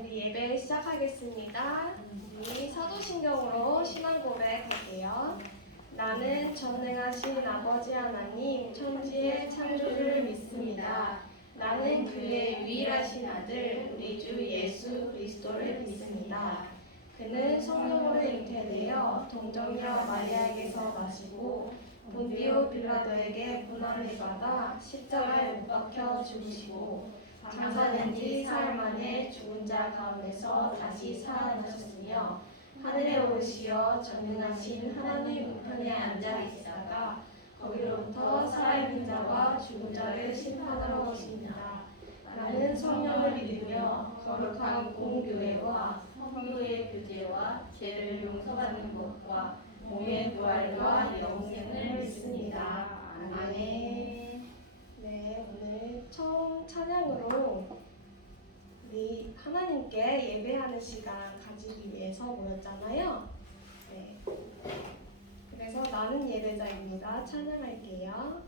우리 예배 시작하겠습니다. 우리 사도신경으로 신앙 고백할게요. 나는 전능하신 아버지 하나님 천지의 창조주를 믿습니다. 나는 그의 유일하신 아들 우리 주 예수 그리스도를 믿습니다. 그는 성령으로 잉태되어 동정녀 마리아에게서 나시고 본디오 빌라도에게 고난을 받아 십자가에 못 박혀 죽으시고 장사된 지 사흘 만에 죽은 자 가운데서 다시 살아나셨으며 하늘에 오르시어 전능하신 하나님 우편에 앉아 계시다가 거기로부터 살아있는 자와 죽은 자를 심판하러 오십니다. 나는 성령을 믿으며 거룩한 공교회와 성도의 교제와 죄를 용서받는 것과 몸의 부활과 영생을 믿습니다. 아멘. 네, 오늘 처음 찬양으로 우리 하나님께 예배하는 시간 가지기 위해서 모였잖아요. 네. 그래서 나는 예배자입니다. 찬양할게요.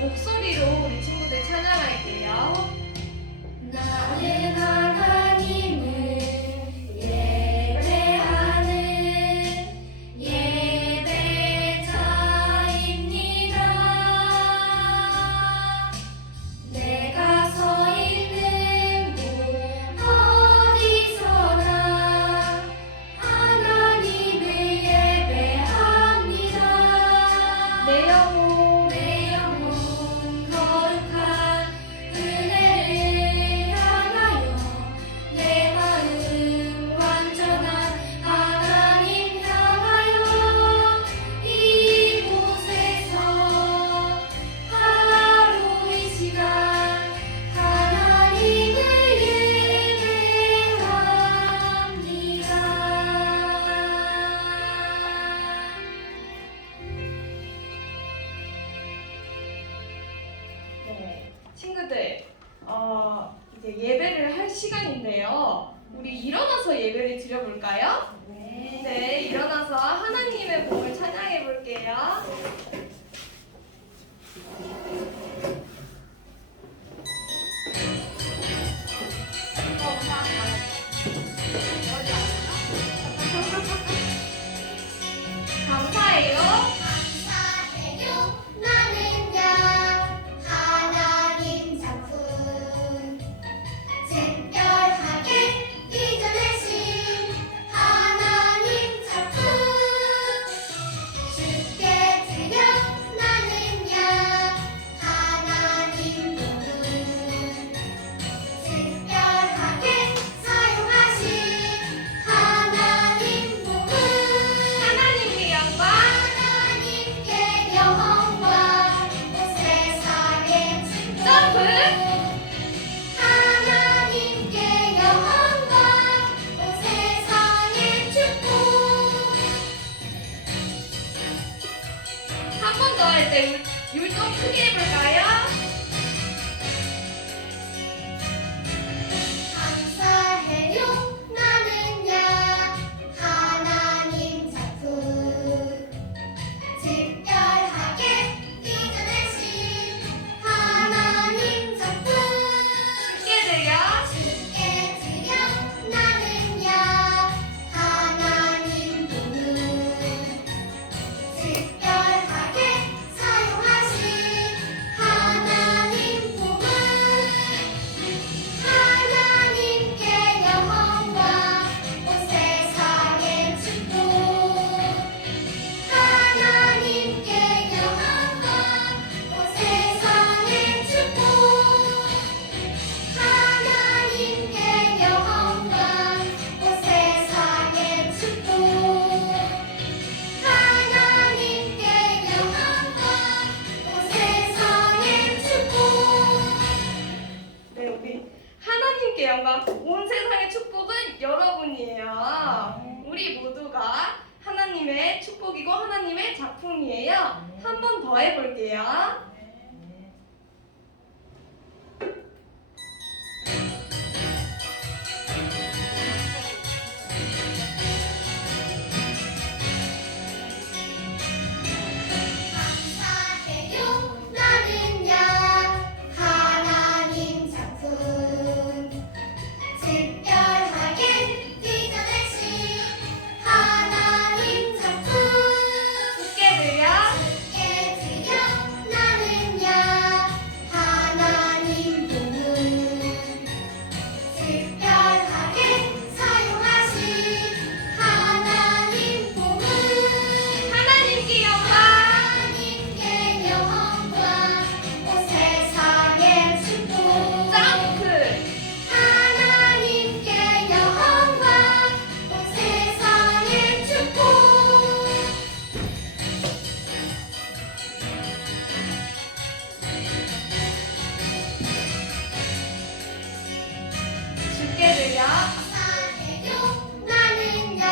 목소리로 우리 친구들 찬양할게요. 나는 하나님을 예배하는 예배자입니다. 내가 서 있는 곳 어디서나 하나님을 예배합니다. 내 영혼 친구들, 이제 예배를 할 시간인데요. 우리 일어나서 예배를 드려볼까요? 네, 일어나서 하나님의 복을 찬양해 볼게요. 감사해요. 한 번 더 할 때 율동 크게 해볼까요? 감사해요 나는야 하나님 작품 특별하게 빚어내신 하나님 작품 쉽게 들려 나는야 하나님 복을 해볼게요. 감사해요 나는야 하나님 작품 특별하게 빚어내신 하나님 작품 굳게 들려 주께 드려 나는야 하나님 복음 특별하게 사용하신 하나님 복음 하나님께 영광. 하나님께 영광 온 세상의 축복 점프. 하나님께 영광 온 세상의 축복 굳게 들려 감사해요 나는야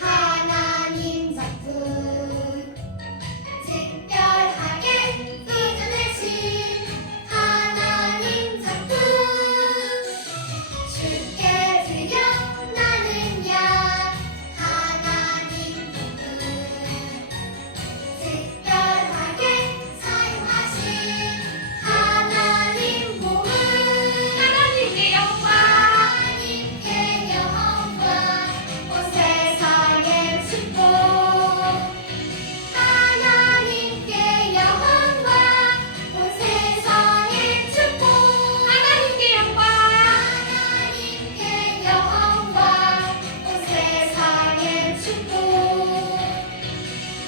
하나님 작품 특별하게 빚어내신 하나님 작품 주께 드려 나는야 하나님 복음 특별하게 사용하신 하나님 복음 하나님께 영광. 하나님께 영광 온 세상의 축복 하나님께 영광 온 세상의 축복 하나님께 영광. 하나님께 영광 온 세상의 축복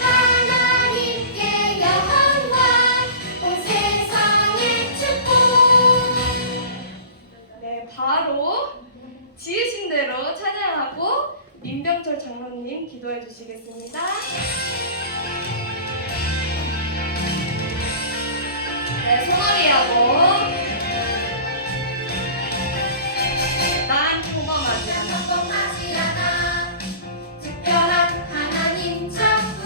하나님께 영광 온 세상의 축복 네, 바로 지으신 대로 찬양하고 민병철 장로님 기도해 주시겠습니다. 네, 소원이라고. 난 평범하지 않아. 평범하지 않아 특별한 하나님 작품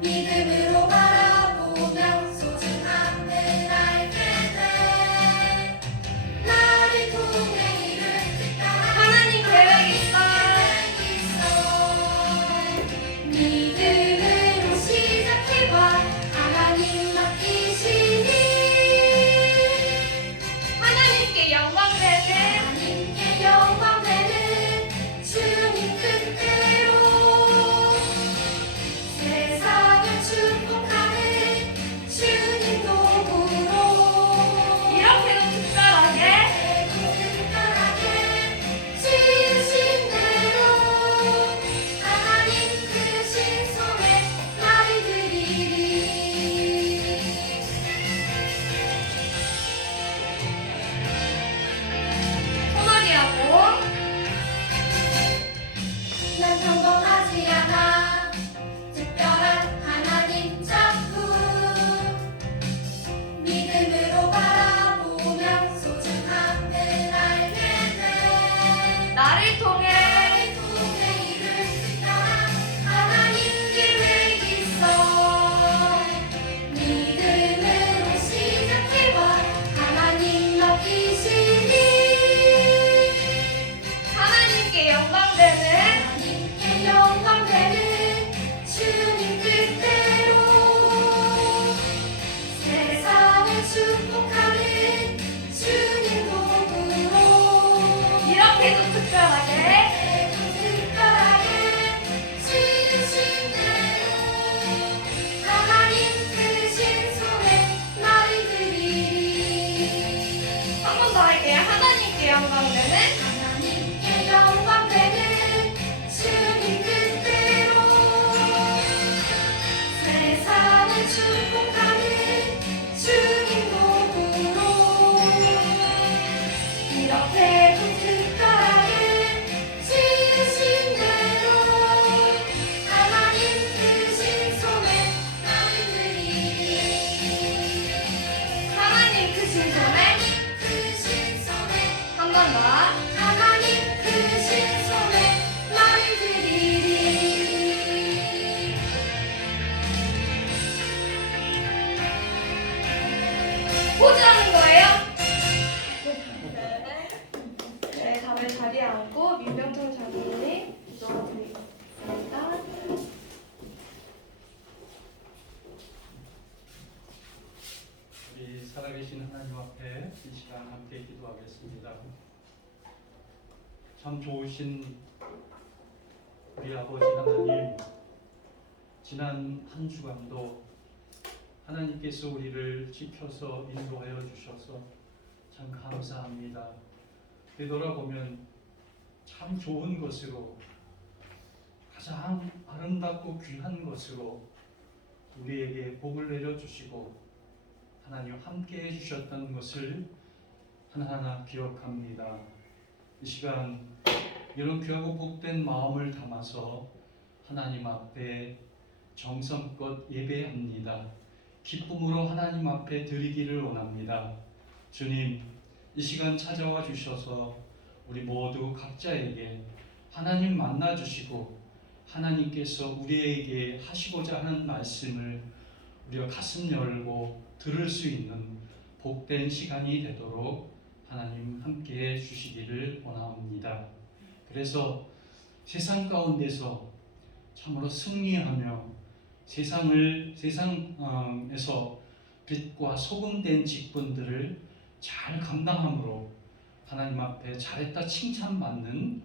믿음으로 바라보면 소중함을 알게 돼 나를 통해 이룰 특별한 하나님 계획 있어. 믿음으로 시작해봐 하나님 맡기시니 하나님께 영광 되는 하나님께 영광 되는 주님 뜻대로 세상을 축복하는 주님 도구로 이렇게도 특별하게 특별하게 지으신 대로 하나님 크신 손에 나를 드리리 소원이라고. 난 평범하지 않아 특별한 하나님 작품 믿음으로 바라보면 소중함을 알게 돼 나를 통해 나를 통해 이룰 특별한 하나님 계획 있어 믿음으로 시작해봐 하나님 맡기시니 하나님께 영광 되는 하나님께 함께 기도하겠습니다. 참 좋으신 우리 아버지 하나님, 지난 한 주간도 하나님께서 우리를 지켜서 인도하여 주셔서 참 감사합니다. 되돌아보면 참 좋은 것으로, 가장 아름답고 귀한 것으로 우리에게 복을 내려주시고 하나님 함께 해주셨던 것을 하나하나 기억합니다. 이 시간 이런 귀하고 복된 마음을 담아서 하나님 앞에 정성껏 예배합니다. 기쁨으로 하나님 앞에 드리기를 원합니다. 주님, 이 시간 찾아와 주셔서 우리 모두 각자에게 하나님 만나 주시고 하나님께서 우리에게 하시고자 하는 말씀을 우리가 가슴 열고 들을 수 있는 복된 시간이 되도록 하나님 함께 주시기를 원합니다. 그래서 세상 가운데서 참으로 승리하며 세상에서 빛과 소금된 직분들을 잘 감당함으로 하나님 앞에 잘했다 칭찬받는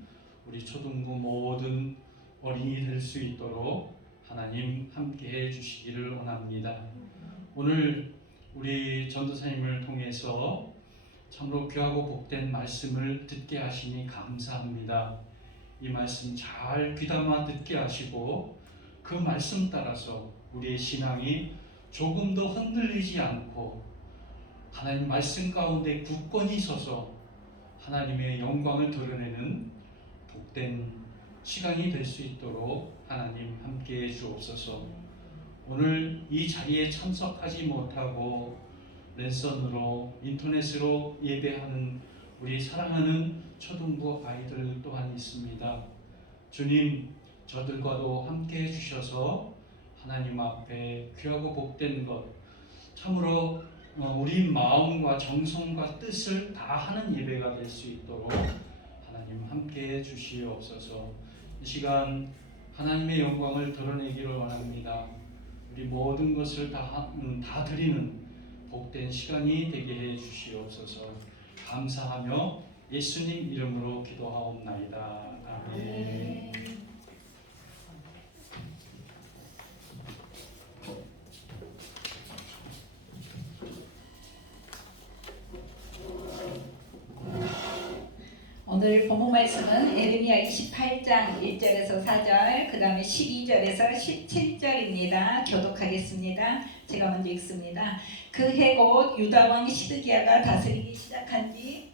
우리 초등부 모든 어린이 될 수 있도록 하나님 함께 해주시기를 원합니다. 오늘 우리 전도사님을 통해서 참으로 귀하고 복된 말씀을 듣게 하시니 감사합니다. 이 말씀 잘 귀담아 듣게 하시고 그 말씀 따라서 우리의 신앙이 조금도 흔들리지 않고 하나님 말씀 가운데 굳건히 서서 하나님의 영광을 드러내는 복된 시간이 될 수 있도록 하나님 함께해 주옵소서. 오늘 이 자리에 참석하지 못하고 랜선으로 인터넷으로 예배하는 우리 사랑하는 초등부 아이들 또한 있습니다. 주님, 저들과도 함께 해주셔서 하나님 앞에 귀하고 복된 것, 참으로 우리 마음과 정성과 뜻을 다하는 예배가 될 수 있도록 하나님 함께 해주시옵소서. 이 시간 하나님의 영광을 드러내기를 원합니다. 우리 모든 것을 다 드리는 복된 시간이 되게 해 주시옵소서. 감사하며 예수님 이름으로 기도하옵나이다. 아멘. 오늘 본문 말씀은 예레미야 28장 1절에서 4절, 그 다음에 12절에서 17절입니다. 교독하겠습니다. 제가 먼저 읽습니다. 그 해 곧 유다왕 시드기야가 다스리기 시작한 지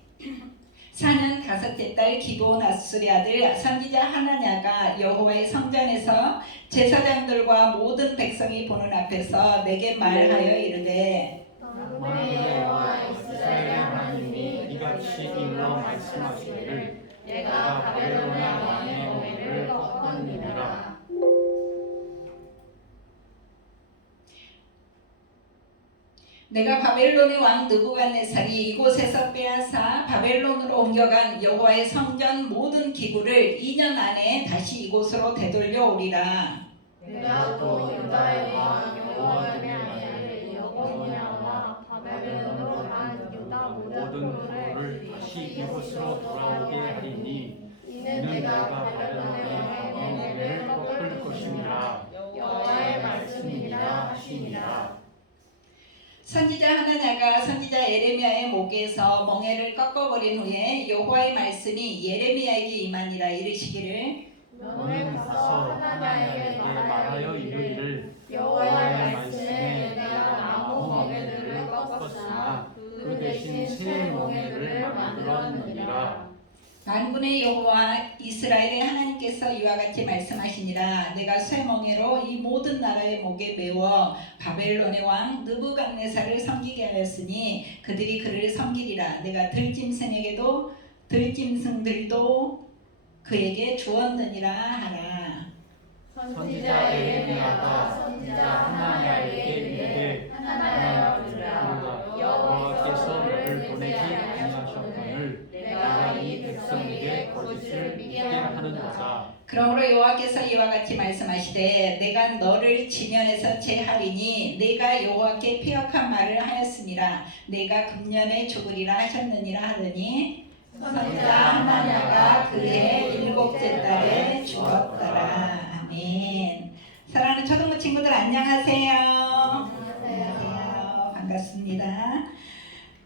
4년 다섯째 달 기브온 아수리 아들 선지자 하나냐가 여호와의 성전에서 제사장들과 모든 백성이 보는 앞에서 내게 말하여 이르되 만군의 여호와 이스라엘의 하나님이 이같이 일러 말씀하시기를 내가 바벨론의 왕의 멍에를 꺾었느니라. 내가 바벨론의 왕 느부갓네살이 이곳에서 빼앗아 바벨론으로 옮겨간 여호와의 성전 모든 기구를 2년 안에 다시 이곳으로 되돌려 오리라. 내가 또 유다의 왕 여호야김의 여고니아와 바벨론으로 간 유다 모든 기구를 다시 이곳으로 돌아오게 하리니 이는 내가 바벨론의 왕의 멍에를 꺾을 것임이라. 여호와의 말씀이라 하시니라. 선지자 하나냐가 선지자 예레미야의 목에서 멍에를 꺾어버린 후에 여호와의 말씀이 예레미야에게 임하니라. 이르시기를 너는 가서 하나냐에게 말하여 이르기를 여호와의 말씀에 내가 나무 멍에들을 꺾었으나 그 대신 새 멍에를 만들었느니라. 만군의 여호와 이스라엘의 하나님께서 이와 같이 말씀하시니라. 내가 쇠 멍에로 이 모든 나라의 목에 메워 바벨론의 왕 느부갓네살을 섬기게 하였으니 그들이 그를 섬기리라. 내가 들짐승들도 그에게 주었느니라 하라. 선지자 예레미야가 선지자 하나냐에게 이르되 하나냐여 들으라. 여호와께서 너를 보내지 아니하셨거늘 내가 이 백성에게 거짓을 믿게 하는도다. 그러므로 여호와께서 이와 같이 말씀하시되 내가 너를 지면에서 제하리니 내가 여호와께 패역한 말을 하였음이라 내가 금년에 죽으리라 하셨느니라 하더니 선지자 하나냐가 그의 일곱째 달에 죽었더라. 아멘. 사랑하는 초등부 친구들 안녕하세요. 안녕하세요. 반갑습니다.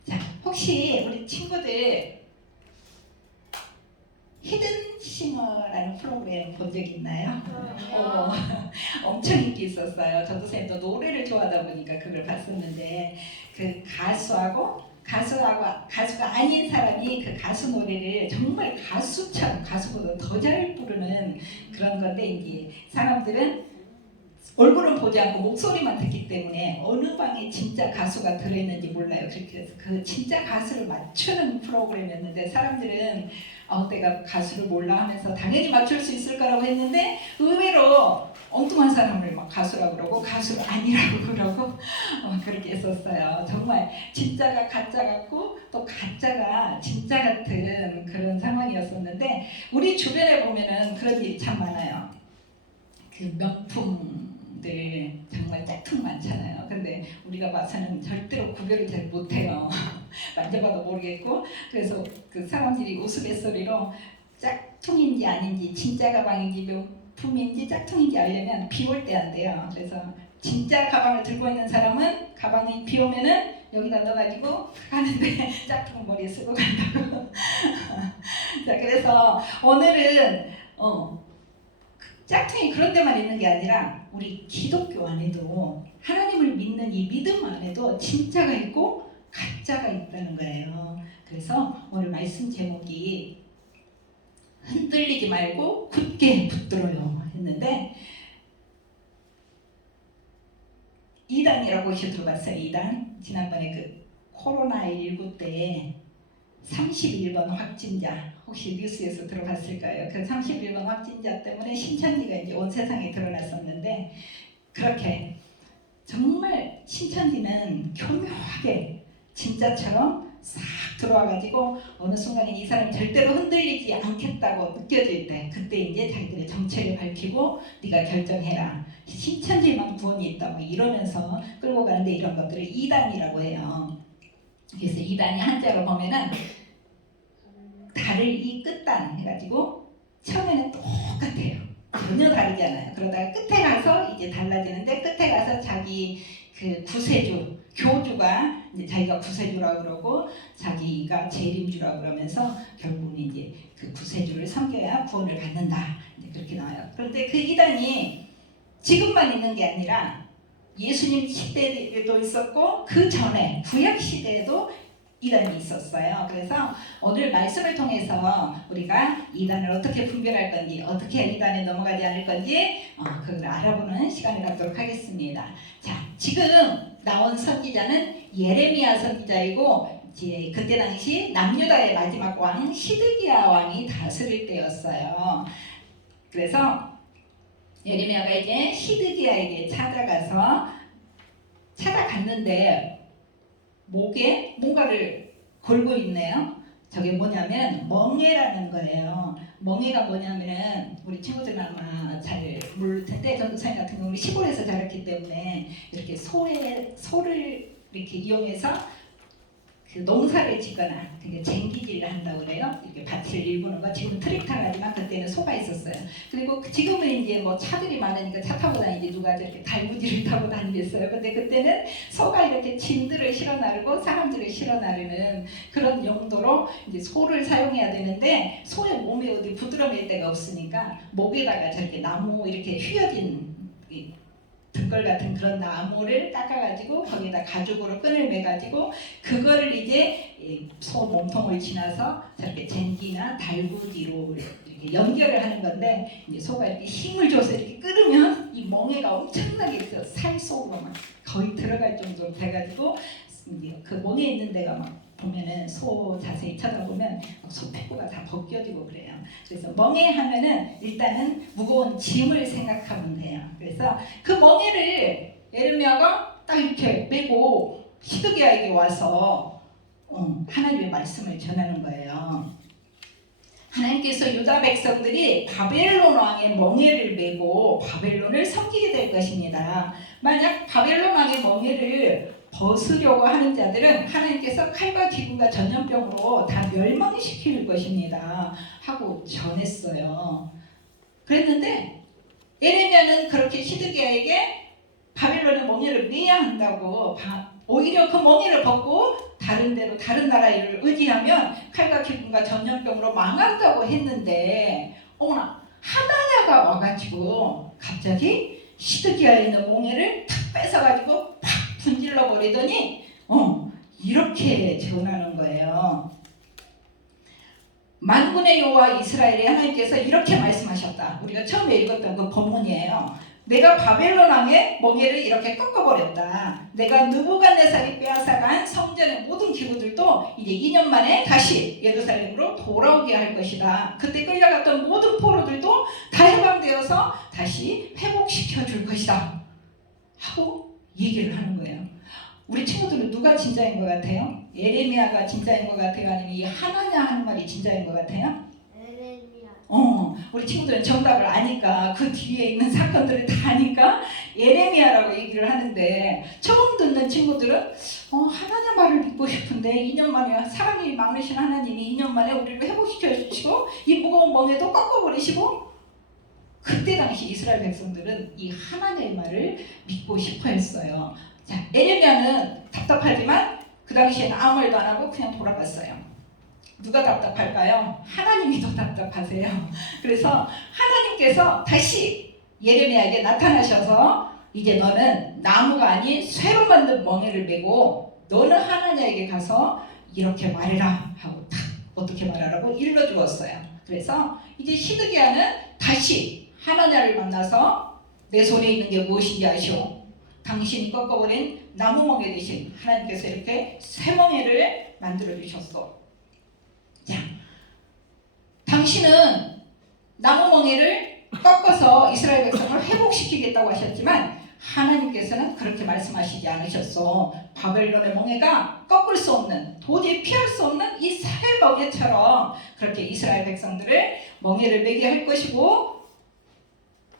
자, 혹시 우리 친구들 히든싱어라는 프로그램 본 적 있나요? 엄청 인기 있었어요. 저도 쌤도 노래를 좋아하다 보니까 그걸 봤었는데 그 가수가 아닌 사람이 그 가수 노래를 정말 가수처럼 가수보다 더 잘 부르는 그런 건데 이제 사람들은 얼굴은 보지 않고 목소리만 듣기 때문에 어느 방에 진짜 가수가 들어있는지 몰라요. 그래서 그 진짜 가수를 맞추는 프로그램이었는데 사람들은 내가 가수를 몰라 하면서 당연히 맞출 수 있을 거라고 했는데 의외로 엉뚱한 사람을 막 가수라고 그러고 가수가 아니라고 그러고 그렇게 했었어요. 정말 진짜가 가짜 같고 또 가짜가 진짜 같은 그런 상황이었었는데 우리 주변에 보면은 그런 일이 참 많아요. 그 명품들 정말 짝퉁 많잖아요. 근데 우리가 봐서는 절대로 구별을 잘 못해요. 만져봐도 모르겠고 그래서 그 사람들이 우스갯소리로 짝퉁인지 아닌지 진짜 가방인지 명품인지 짝퉁인지 알려면 비 올 때 안 돼요. 그래서 진짜 가방을 들고 있는 사람은 가방이 비 오면은 여기다 넣어가지고 가는데 짝퉁 머리에 쓰고 간다고. 자, 그래서 오늘은 짝퉁이 그런 데만 있는 게 아니라 우리 기독교 안에도 하나님을 믿는 이 믿음 안에도 진짜가 있고 가짜가 있다는 거예요. 그래서 오늘 말씀 제목이 흔들리지 말고 굳게 붙들어요 했는데 이단이라고 혹시 들어봤어요? 이단? 지난번에 그 코로나19 때 31번 확진자 혹시 뉴스에서 들어봤을까요? 그 31번 확진자 때문에 신천지가 이제 온 세상에 드러났었는데 그렇게 정말 신천지는 교묘하게 진짜처럼 싹 들어와가지고 어느 순간에 이 사람이 절대로 흔들리지 않겠다고 느껴질 때 그때 이제 자기들의 정체를 밝히고 네가 결정해라. 신천지만 구원이 있다 뭐 이러면서 끌고 가는데 이런 것들을 이단이라고 해요. 그래서 이단이 한자로 보면은 달을 이 끝단 해가지고 처음에는 똑같아요. 전혀 다르지 않아요. 그러다가 끝에 가서 이제 달라지는데 끝에 가서 자기 그 구세주, 교주가 이제 자기가 구세주라고 그러고 자기가 재림주라고 그러면서 결국은 이제 그 구세주를 섬겨야 구원을 받는다. 이제 그렇게 나와요. 그런데 그 이단이 지금만 있는 게 아니라 예수님 시대에도 있었고 그 전에 구약 시대에도 이단이 있었어요. 그래서 오늘 말씀을 통해서 우리가 이단을 어떻게 분별할 건지 어떻게 이단에 넘어가지 않을 건지 그걸 알아보는 시간을 갖도록 하겠습니다. 자, 지금 나온 선지자는 예레미야 선지자이고 이제 그때 당시 남유다의 마지막 왕 시드기야 왕이 다스릴 때였어요. 그래서 예레미야가 이제 시드기야에게 찾아갔는데 목에 뭔가를 걸고 있네요. 저게 뭐냐면 멍에라는 거예요. 멍에가 뭐냐면은 우리 친구들은 아마 잘 모를 텐데 전도사님 같은 경우는 시골에서 자랐기 때문에 이렇게 소를 이렇게 이용해서 그 농사를 짓거나 되게 쟁기질을 한다고 그래요. 이렇게 밭을 일구는 거. 지금 트랙터가 하지만 그때는 소가 있었어요. 그리고 지금은 이제 뭐 차들이 많으니까 차 타고 다니지 누가 저렇게 달구지를 타고 다니겠어요. 근데 그때는 소가 이렇게 짐들을 실어 나르고 사람들을 실어 나르는 그런 용도로 이제 소를 사용해야 되는데 소의 몸에 어디 부드러울 데가 없으니까 목에다가 저렇게 나무 이렇게 휘어진 등걸 같은 그런 나무를 닦아가지고 거기에다 가죽으로 끈을 매가지고 그거를 이제 소 몸통을 지나서 저렇게 쟁기나 달구지로 이렇게 연결을 하는 건데 이제 소가 이렇게 힘을 줘서 이렇게 끓으면 이 멍에가 엄청나게 살 속으로 막 거의 들어갈 정도로 돼가지고 그 멍에 있는 데가 막 보면은 소 자세히 쳐다보면 소 폐구가 다 벗겨지고 그래요. 그래서 멍에 하면은 일단은 무거운 짐을 생각하면 돼요. 그래서 그 멍에를 예레미야가 딱 이렇게 메고 시드기야에게 와서 하나님의 말씀을 전하는 거예요. 하나님께서 유다 백성들이 바벨론 왕의 멍에를 메고 바벨론을 섬기게 될 것입니다. 만약 바벨론 왕의 멍에를 벗으려고 하는 자들은 하나님께서 칼과 기근과 전염병으로 다 멸망시킬 것입니다 하고 전했어요. 그랬는데 예레미야는 그렇게 시드기야에게 바벨론의 멍에를 메야 한다고, 오히려 그 멍에를 벗고 다른 데로 다른 나라를 의지하면 칼과 기근과 전염병으로 망한다고 했는데, 어머나 하나냐가 와가지고 갑자기 시드기야에 있는 멍에를 탁 뺏어가지고 팍 분질러 버리더니 이렇게 전하는 거예요. 만군의 여호와 이스라엘의 하나님께서 이렇게 말씀하셨다. 우리가 처음에 읽었던 그 본문이에요. 내가 바벨론 왕의 멍에를 이렇게 꺾어버렸다. 내가 느부갓네살이 빼앗아간 성전의 모든 기구들도 이제 2년 만에 다시 예루살렘으로 돌아오게 할 것이다. 그때 끌려갔던 모든 포로들도 다 해방되어서 다시 회복시켜 줄 것이다 하고 얘기를 하는 거예요. 우리 친구들은 누가 진짜인 것 같아요? 예레미야가 진짜인 것 같아요? 아니면 이 하나냐 하는 말이 진짜인 것 같아요? 우리 친구들은 정답을 아니까, 그 뒤에 있는 사건들을 다 아니까 예레미야라고 얘기를 하는데, 처음 듣는 친구들은 하나님 말을 믿고 싶은데 2년 만에 사랑이 많으신 하나님이 2년 만에 우리를 회복시켜 주시고 이 무거운 멍에도 꺾어버리시고, 그때 당시 이스라엘 백성들은 이 하나님의 말을 믿고 싶어 했어요. 자, 예레미야는 답답하지만 그 당시에는 아무 말도 안 하고 그냥 돌아갔어요. 누가 답답할까요? 하나님이 더 답답하세요. 그래서 하나님께서 다시 예레미야에게 나타나셔서 이제 너는 나무가 아닌 쇠로 만든 멍에를 메고 너는 하나님에게 가서 이렇게 말해라 하고 탁 어떻게 말하라고 일러주었어요. 그래서 이제 시드기야는 다시 하나님을 만나서 내 손에 있는 게 무엇인지 아시오? 당신이 꺾어버린 나무멍에 대신 하나님께서 이렇게 쇠멍에를 만들어 주셨어. 자, 당신은 나무멍에를 꺾어서 이스라엘 백성을 회복시키겠다고 하셨지만 하나님께서는 그렇게 말씀하시지 않으셨어. 바벨론의 멍에가 꺾을 수 없는, 도저히 피할 수 없는 이 쇠멍에처럼 그렇게 이스라엘 백성들을 멍에를 매게 할 것이고,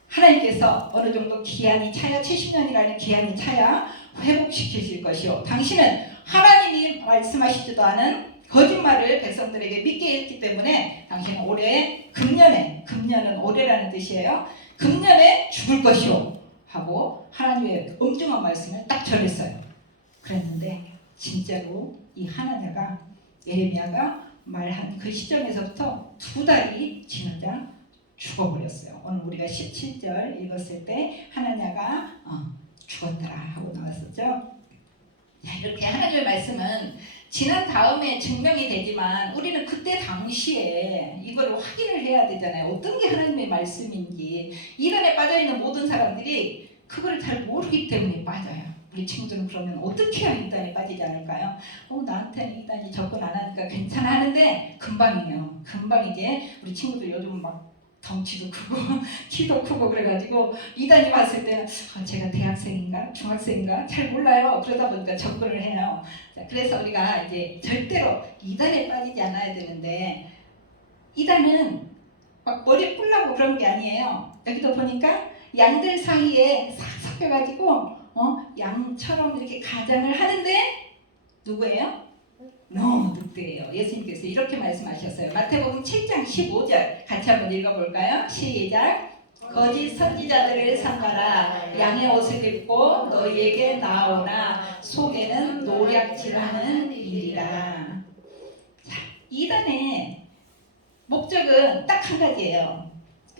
하나님께서 어느 정도 기한이 차야 70년이라는 기한이 차야 회복시키실 것이요. 당신은 하나님이 말씀하시지도 않은 거짓말을 백성들에게 믿게 했기 때문에 당신은 올해 금년은 올해라는 뜻이에요. 금년에 죽을 것이요 하고 하나님의 엄중한 말씀을 딱 전했어요. 그랬는데 진짜로 이 하나냐가, 예레미야가 말한 그 시점에서부터 2달이 지나자 죽어버렸어요. 오늘 우리가 17절 읽었을 때 하나냐가 죽었더라 하고 나왔었죠. 자, 이렇게 하나님의 말씀은 지난 다음에 증명이 되지만 우리는 그때 당시에 이걸 확인을 해야 되잖아요. 어떤 게 하나님의 말씀인지. 이단에 빠져있는 모든 사람들이 그걸 잘 모르기 때문에 빠져요. 우리 친구들은 그러면 어떻게 해야 이단에 빠지지 않을까요? 나한테는 이단이 접근 안 하니까 괜찮아 하는데 금방이에요. 금방 이제 우리 친구들 요즘 막 덩치도 크고 키도 크고 그래가지고 이단이 봤을 때는 제가 대학생인가 중학생인가 잘 몰라요. 그러다 보니까 접근을 해요. 자, 그래서 우리가 이제 절대로 이단에 빠지지 않아야 되는데, 이단은 막 머리에 뿔나고 그런 게 아니에요. 여기도 보니까 양들 사이에 싹 섞여가지고 양처럼 이렇게 가장을 하는데 누구예요? 너무 늑대예요. 예수님께서 이렇게 말씀하셨어요. 마태복음 7장 15절 같이 한번 읽어볼까요? 시작. 거짓 선지자들을 삼가라. 양의 옷을 입고 너희에게 나오나 속에는 노략질하는 일이라. 자, 이단의 목적은 딱 한 가지예요.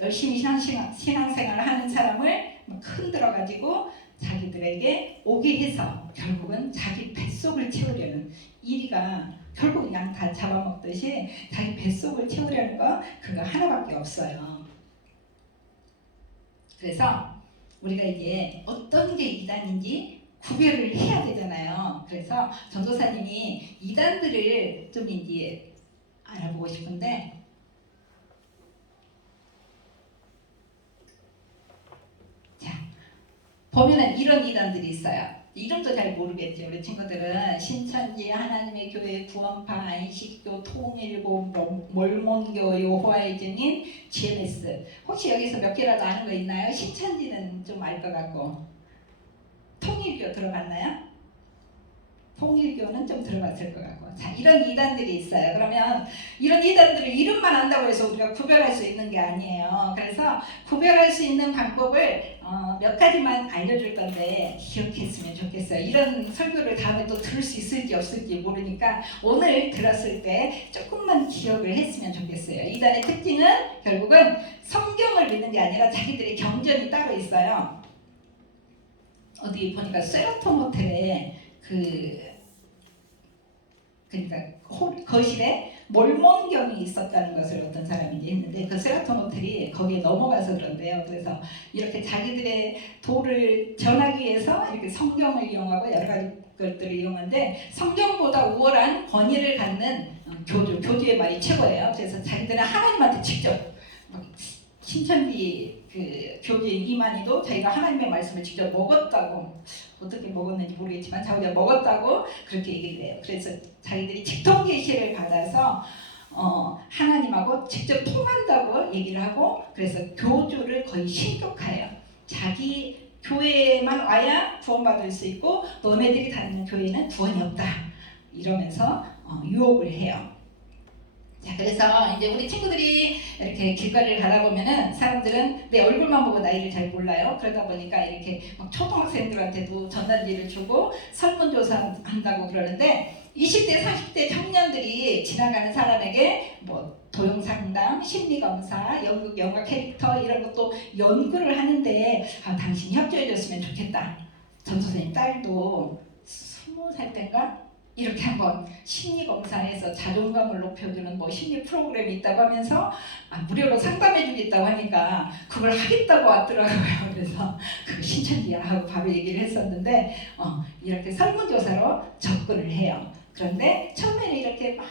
열심히 신앙생활을 하는 사람을 흔들어가지고 자기들에게 오게 해서 결국은 자기 뱃속을 채우려는, 이리가 결국 양 다 잡아먹듯이 자기 뱃속을 채우려는 거 그거 하나밖에 없어요. 그래서 우리가 이제 어떤 게 이단인지 구별을 해야 되잖아요. 그래서 전도사님이 이단들을 좀 이제 알아보고 싶은데, 자, 보면은 이런 이단들이 있어요. 이름도 잘 모르겠죠. 우리 친구들은 신천지, 하나님의 교회, 구원파, 안식교, 통일고, 몰몬교, 여호와의 증인, GMS. 혹시 여기서 몇 개라도 아는 거 있나요? 신천지는 좀 알 것 같고, 통일교 들어봤나요? 통일교는 좀 들어봤을 것 같고. 자, 이런 이단들이 있어요. 그러면 이런 이단들을 이름만 안다고 해서 우리가 구별할 수 있는 게 아니에요. 그래서 구별할 수 있는 방법을 몇 가지만 알려줄 건데 기억했으면 좋겠어요. 이런 설교를 다음에 또 들을 수 있을지 없을지 모르니까 오늘 들었을 때 조금만 기억을 했으면 좋겠어요. 이단의 특징은 결국은 성경을 믿는 게 아니라 자기들의 경전이 따로 있어요. 어디 보니까 세라톤 호텔에 그러니까 거실에 몰몬경이 있었다는 것을 어떤 사람이 했는데 그 세라톤 호텔이 거기에 넘어가서 그런데요. 그래서 이렇게 자기들의 도를 전하기 위해서 이렇게 성경을 이용하고 여러 가지 것들을 이용하는데 성경보다 우월한 권위를 갖는 교주의 말이 최고예요. 그래서 자기들은 하나님한테 직접 신천지 그 교주인 이만희도 자기가 하나님의 말씀을 직접 먹었다고, 어떻게 먹었는지 모르겠지만 자기가 먹었다고 그렇게 얘기를 해요. 그래서 자기들이 직통 계시를 받아서 하나님하고 직접 통한다고 얘기를 하고, 그래서 교주를 거의 신격화해요. 자기 교회에만 와야 구원받을 수 있고 너네들이 다니는 교회는 구원이 없다 이러면서 유혹을 해요. 자, 그래서 이제 우리 친구들이 이렇게 길거리를 가다 보면은 사람들은 내 얼굴만 보고 나이를 잘 몰라요. 그러다 보니까 이렇게 막 초등학생들한테도 전단지를 주고 설문조사 한다고 그러는데 20대, 30대 청년들이 지나가는 사람에게 뭐 도용상담, 심리검사, 연극, 영화 캐릭터 이런 것도 연구를 하는데 당신이 협조해줬으면 좋겠다. 전 선생님 딸도 20살 때인가? 이렇게 한번 심리검사에서 자존감을 높여주는 뭐 심리 프로그램이 있다고 하면서 무료로 상담해주겠다고 하니까 그걸 하겠다고 왔더라고요. 그래서 그 신천지야 하고 바로 얘기를 했었는데 이렇게 설문조사로 접근을 해요. 그런데 처음에는 이렇게 막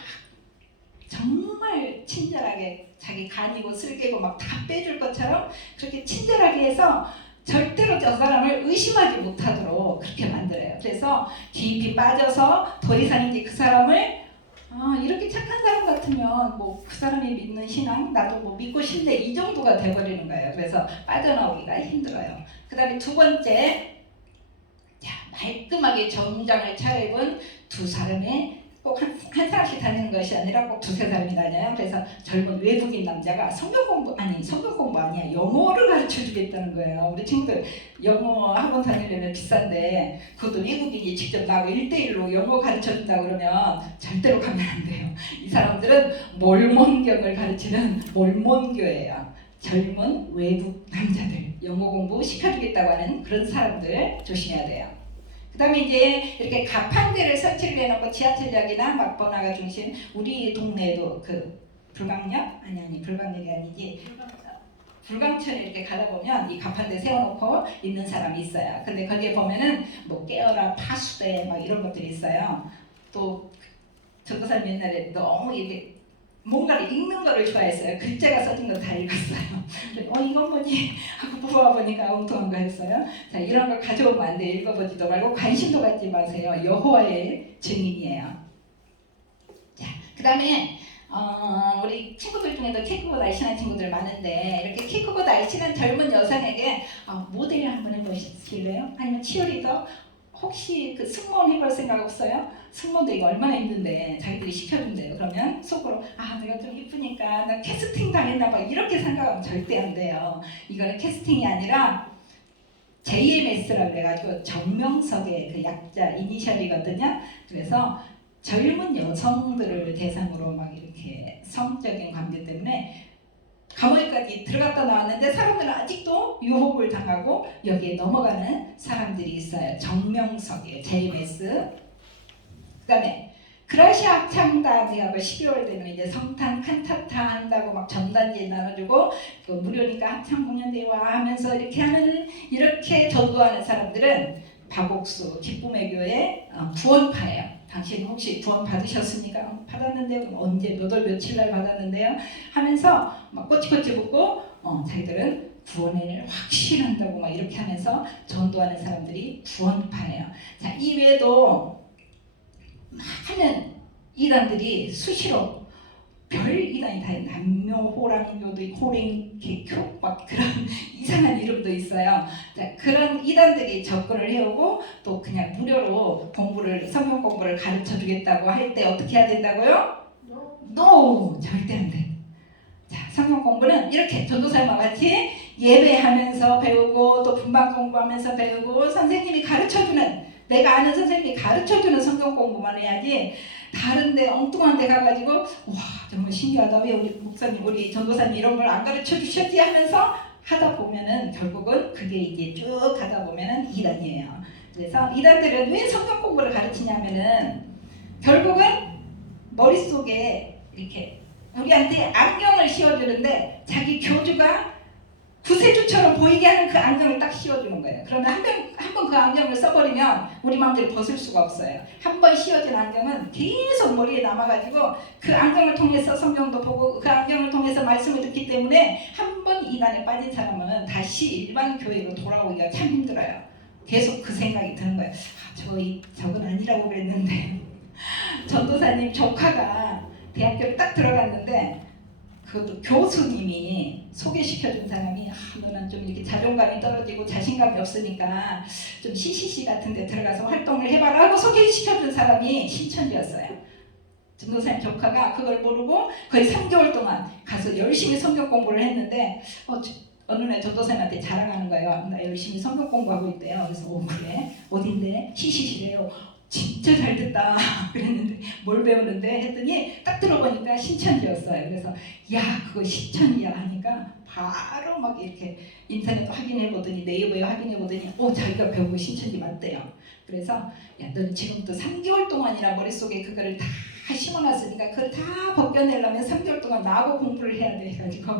정말 친절하게 자기 간이고 쓸개고 막 다 빼줄 것처럼 그렇게 친절하게 해서 절대로 저 사람을 의심하지 못하도록 그렇게 만들어요. 그래서 깊이 빠져서 더 이상 이제 그 사람을 이렇게 착한 사람 같으면 뭐 그 사람이 믿는 신앙 나도 뭐 믿고 싶네 이 정도가 돼버리는 거예요. 그래서 빠져나오기가 힘들어요. 그 다음에 두 번째, 자, 말끔하게 정장을 차려입은 두 사람의 꼭 한 사람씩 다니는 것이 아니라 꼭 두세 사람이 다녀요. 그래서 젊은 외국인 남자가 성경 공부 아니야 영어를 가르쳐 주겠다는 거예요. 우리 친구들 영어 학원 다니려면 비싼데 그것도 외국인이 직접 나하고 1대1로 영어 가르쳐 준다 그러면 절대로 가면 안 돼요. 이 사람들은 몰몬경을 가르치는 몰몬교예요. 젊은 외국 남자들 영어 공부 시켜주겠다고 하는 그런 사람들 조심해야 돼요. 그 다음에 이제 이렇게 가판대를 설치를 해놓고 지하철역이나 막 번화가 중심 우리 동네에도 그 불광역? 불광역이 아니지 불광천에 이렇게 가다 보면 이 가판대 세워놓고 있는 사람이 있어요. 근데 거기에 보면은 뭐 깨어라 파수대 막 이런 것들이 있어요. 또 전도사님 옛날에 너무 이렇게 뭔가를 읽는 거를 좋아했어요. 글자가 써진 거 다 읽었어요. 이건 뭐지? 하고 뽑아보니까 엉뚱한 거였어요. 자, 이런 거 가져오면 안 돼요. 읽어보지도 말고 관심도 갖지 마세요. 여호와의 증인이에요. 자, 그 다음에 우리 친구들 중에도 키 크고 날씬한 친구들 많은데 이렇게 키 크고 날씬한 젊은 여성에게 모델 한번 해보실래요? 아니면 치어리더? 혹시 그 승무원 해볼 생각 없어요? 승무원도 이거 얼마나 힘든데 자기들이 시켜준대요. 그러면 속으로 내가 좀 이쁘니까 나 캐스팅 당했나 봐 이렇게 생각하면 절대 안 돼요. 이거는 캐스팅이 아니라 JMS라고 해가지고 정명석의 그 약자 이니셜이거든요. 그래서 젊은 여성들을 대상으로 막 이렇게 성적인 관계 때문에 감옥에까지 들어갔다 나왔는데 사람들은 아직도 유혹을 당하고 여기에 넘어가는 사람들이 있어요. 정명석이에요. JMS. 그 다음에 그라시아 합창단이하고 12월 되면 이제 성탄 칸타타 한다고 막 전단지 나눠주고 그 무료니까 합창 공연대회 와 하면서 이렇게 하면 이렇게 전도하는 사람들은 박옥수 기쁨의 교회 구원파예요. 당신 혹시 구원 받으셨습니까? 받았는데요. 언제 몇 월 며칠 날 받았는데요? 하면서 막 꼬치꼬치 붙고 자기들은 구원을 확신한다고 막 이렇게 하면서 전도하는 사람들이 구원파예요. 자, 이외에도 많은 이단들이 수시로 별 이단이 다 있어요. 남묘, 호랑이묘도 있고 호랭개교 막 그런 이상한 이름도 있어요. 자, 그런 이단들이 접근을 해오고 또 그냥 무료로 성경 공부를 가르쳐 주겠다고 할 때 어떻게 해야 된다고요? No! 절대 안 돼. 자, 성경 공부는 이렇게 전도사님과 같이 예배하면서 배우고 또 분반 공부하면서 배우고 선생님이 가르쳐주는, 내가 아는 선생님이 가르쳐주는 성경 공부만 해야지 다른 데 엉뚱한 데 가가지고 와 정말 신기하다, 왜 우리 목사님 우리 전도사님 이런 걸 안 가르쳐 주셨지 하면서 하다 보면은 결국은 그게 이제 쭉 가다 보면은 이단이에요. 그래서 이단들은 왜 성경 공부를 가르치냐면은 결국은 머릿속에 이렇게 우리한테 안경을 씌워주는데 자기 교주가 구세주처럼 보이게 하는 그 안경을 딱 씌워주는 거예요. 그런데 한 번 그 안경을 써버리면 우리 마음대로 벗을 수가 없어요. 한 번 씌워진 안경은 계속 머리에 남아가지고 그 안경을 통해서 성경도 보고 그 안경을 통해서 말씀을 듣기 때문에 한 번 이단에 빠진 사람은 다시 일반 교회로 돌아오기가 참 힘들어요. 계속 그 생각이 드는 거예요. 저건 아니라고 그랬는데 전도사님 조카가 대학교를 딱 들어갔는데 그것도 교수님이 소개시켜준 사람이 너는 좀 이렇게 자존감이 떨어지고 자신감이 없으니까 좀 CCC 같은 데 들어가서 활동을 해봐라 하고 소개시켜준 사람이 신천지였어요. 전도사님 조카가 그걸 모르고 거의 3개월 동안 가서 열심히 성경 공부를 했는데 어느 날 전도사님한테 자랑하는 거예요. 나 열심히 성경 공부하고 있대요. 그래서 그래? 어딘데? CCC래요. 진짜 잘 됐다 그랬는데 뭘 배우는데 했더니 딱 들어보니까 신천지였어요. 그래서 야 그거 신천지야 하니까 바로 막 이렇게 인터넷 확인해보더니 네이버에 확인해보더니 자기가 배우고 신천지 맞대요. 그래서 야 너는 지금부터 3개월 동안이나 머릿속에 그거를 다 심어놨으니까 그걸 다 벗겨내려면 3개월 동안 나하고 공부를 해야 돼 해가지고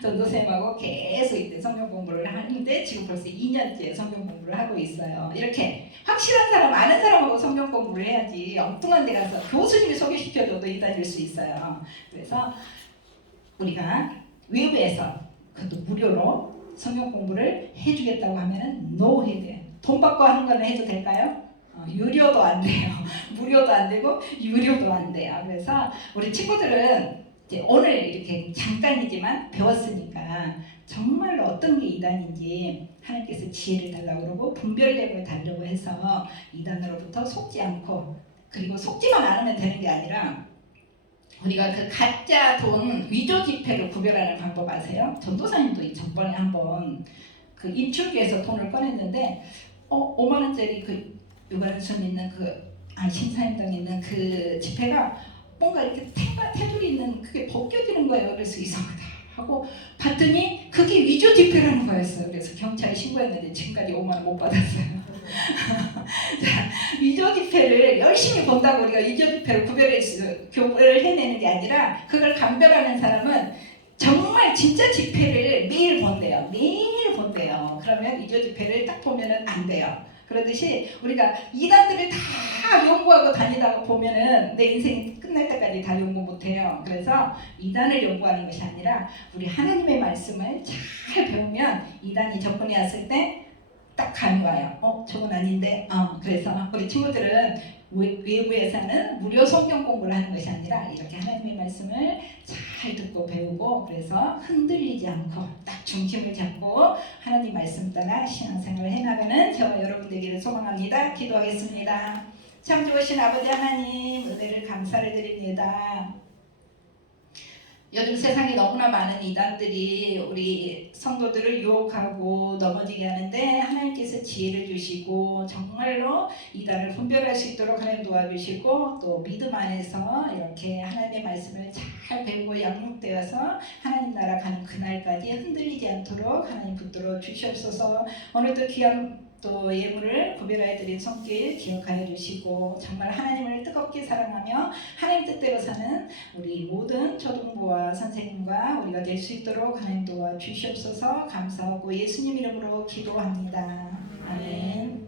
전도쌤하고 계속 이때 성경 공부를 하는데 지금 벌써 2년째 성경 공부를 하고 있어요. 이렇게 확실한 사람, 아는 사람하고 성경 공부를 해야지 엉뚱한 데 가서 교수님이 소개시켜줘도 이단일 수 있어요. 그래서 우리가 외부에서 그것도 무료로 성경 공부를 해주겠다고 하면은 no 해야 돼요. 돈 받고 하는 거는 해도 될까요? 유료도 안 돼요. 무료도 안 되고 유료도 안 돼요. 그래서 우리 친구들은 이제 오늘 이렇게 잠깐이지만 배웠으니까 정말로 어떤 게 이단인지 하나님께서 지혜를 달라고 그러고 분별력을 달라고 해서 이단으로부터 속지 않고, 그리고 속지만 않으면 되는 게 아니라 우리가 그 가짜 돈 위조 지폐를 구별하는 방법 아세요? 전도사님도 전번에 한번 그 인출기에서 돈을 꺼냈는데 5만 원짜리 그 유관순 있는 신사임당에 있는 그 지폐가 뭔가 이렇게 테두리 있는 그게 벗겨지는 거예요. 그래서 이상하다 하고 봤더니 그게 위조 지폐라는 거였어요. 그래서 경찰에 신고했는데 지금까지 5만 원 못 받았어요. 자, 위조 지폐를 열심히 본다고 우리가 위조 지폐를 구별을 해내는 게 아니라 그걸 감별하는 사람은 정말 진짜 지폐를 매일 본대요. 매일 본대요. 그러면 위조 지폐를 딱 보면은 안 돼요. 그러듯이 우리가 이단들을 다 연구하고 다니다가 보면은 내 인생이 끝날 때까지 다 연구 못해요. 그래서 이단을 연구하는 것이 아니라 우리 하나님의 말씀을 잘 배우면 이단이 접근해 왔을 때 딱 감이 와요. 저건 아닌데. 그래서 우리 친구들은 외부에서는 무료 성경 공부를 하는 것이 아니라 이렇게 하나님의 말씀을 잘 듣고 배우고, 그래서 흔들리지 않고 딱 중심을 잡고 하나님 말씀 따라 신앙생활을 해나가는 저와 여러분 되기를 소망합니다. 기도하겠습니다. 참 좋으신 아버지 하나님, 은혜를 감사를 드립니다. 요즘 세상에 너무나 많은 이단들이 우리 성도들을 유혹하고 넘어지게 하는데 하나님께서 지혜를 주시고 정말로 이단을 분별할 수 있도록 하나님 도와주시고, 또 믿음 안에서 이렇게 하나님의 말씀을 잘 배우고 양육되어서 하나님 나라 가는 그날까지 흔들리지 않도록 하나님 붙들어 주시옵소서. 오늘도 귀한 또 예물을 구별하여 드린 손길 기억하여 주시고, 정말 하나님을 뜨겁게 사랑하며 하나님 뜻대로 사는 우리 모든 초등부와 선생님과 우리가 될 수 있도록 하나님 도와주시옵소서. 감사하고 예수님 이름으로 기도합니다. 아멘.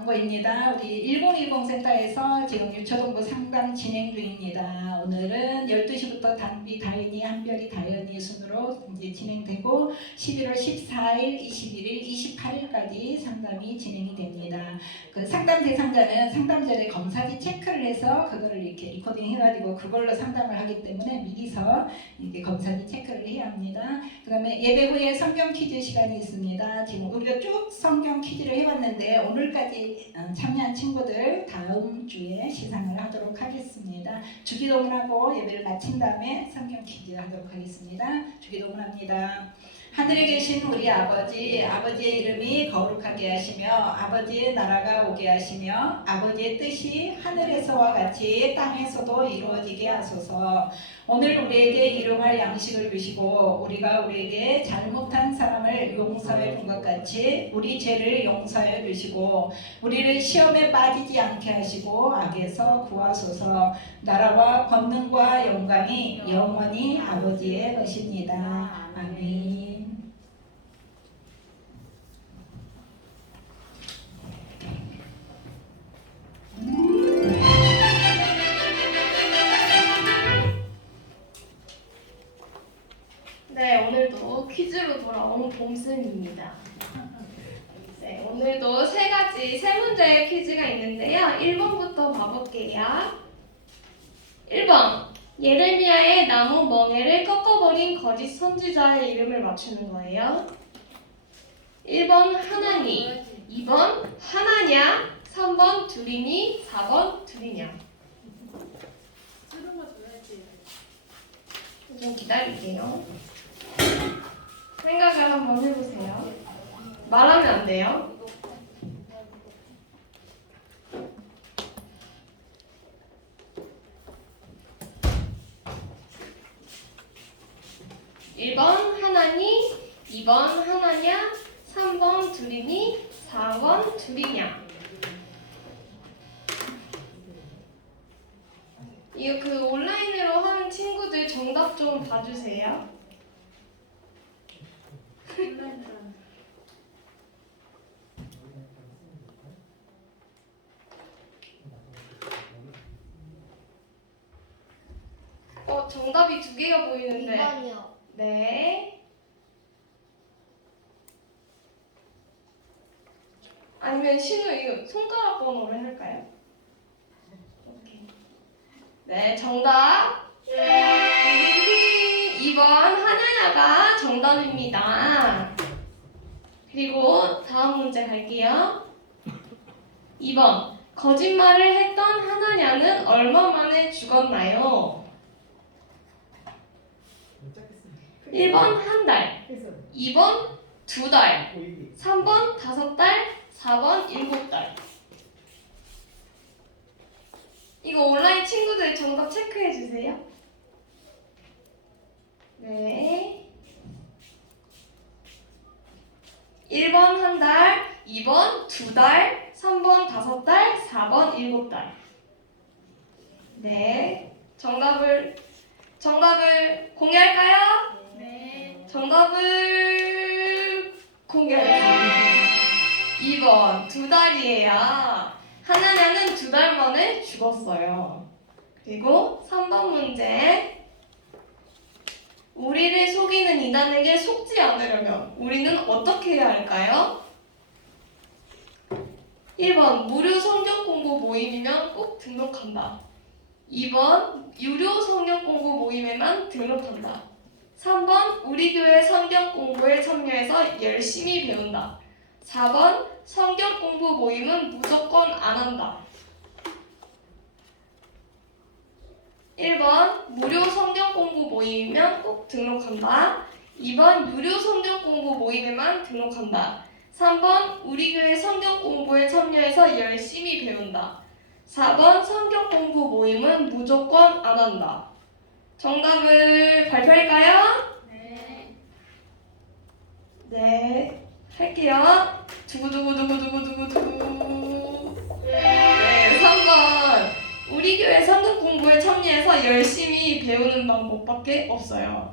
광고입니다. 우리 1010 센터에서 지금 유초등부 상담 진행 중입니다. 오늘은 12시부터 단비 다연이 한별이 다연이 순으로 이제 진행되고 11월 14일, 21일, 28일까지 상담이 진행이 됩니다. 그 상담 대상자는 상담 전에 검사지 체크를 해서 그거를 이렇게 리코딩 해가지고 그걸로 상담을 하기 때문에 미리서 이렇게 검사지 체크를 해야 합니다. 그다음에 예배 후에 성경 퀴즈 시간이 있습니다. 지금 우리가 쭉 성경 퀴즈를 해봤는데 오늘까지 참여한 친구들 다음 주에 시상을 하도록 하겠습니다. 주기도문 하고 예배를 마친 다음에 성경 퀴즈 하도록 하겠습니다. 주기도문 합니다. 하늘에 계신 우리 아버지, 아버지의 이름이 거룩하게 하시며 아버지의 나라가 오게 하시며 아버지의 뜻이 하늘에서와 같이 땅에서도 이루어지게 하소서. 오늘 우리에게 일용할 양식을 주시고 우리가 우리에게 잘못한 사람을 용서해 준 것 같이 우리 죄를 용서해 주시고 우리를 시험에 빠지지 않게 하시고 악에서 구하소서. 나라와 권능과 영광이 영원히 아버지의 것입니다. 아멘. 네, 오늘도 퀴즈로 돌아온 봄쌤입니다. 네, 오늘도 세 문제의 퀴즈가 있는데요. 1번부터 봐볼게요. 1번, 예레미야의 나무 멍에를 꺾어버린 거짓 선지자의 이름을 맞추는 거예요. 1번 하나니, 2번 하나냐, 3번 둘이니, 4번 둘이냐. 좀 기다릴게요. 생각을 한번 해보세요. 말하면 안 돼요. (1번) 하나니, 2번 하나냐, 3번 둘이니, 4번 둘이냐. 이거 그 온라인으로 하는 친구들 정답 좀 봐주세요. 정답이 2개가 보이는데. 2번이요. 네. 아니면 신우 이거 손가락 번호로 할까요? 오케이. 네, 정답. 2번 하나야가 정답입니다. 그리고 다음 문제 갈게요. 2번 거짓말을 했던 하나냐는 얼마 만에 죽었나요? 1번 한 달, 2번 2달, 3번 5달, 4번 7달. 이거 온라인 친구들 정답 체크해 주세요. 네. 1번 한 달, 2번 2달, 3번 5달, 4번 7달. 네. 정답을 공개할까요? 네. 정답을 공개하겠습니다. 2번 2달이에요. 하나냐는 2달 만에 죽었어요. 그리고 3번 문제. 우리를 속이는 이단에게 속지 않으려면 우리는 어떻게 해야 할까요? 1번 무료 성경 공부 모임이면 꼭 등록한다. 2번 유료 성경 공부 모임에만 등록한다. 3번 우리 교회 성경 공부에 참여해서 열심히 배운다. 4번 성경 공부 모임은 무조건 안 한다. 1번 무료 성경 공부 모임이면 꼭 등록한다. 2번 유료 성경 공부 모임에만 등록한다. 3번 우리 교회 성경 공부에 참여해서 열심히 배운다. 4번 성경 공부 모임은 무조건 안 한다. 정답을 발표할까요? 네. 네, 할게요. 두구두구두구두구두구두구. 네, 3번. 우리 교회 성경 공부에 참여해서 열심히 배우는 방법밖에 없어요.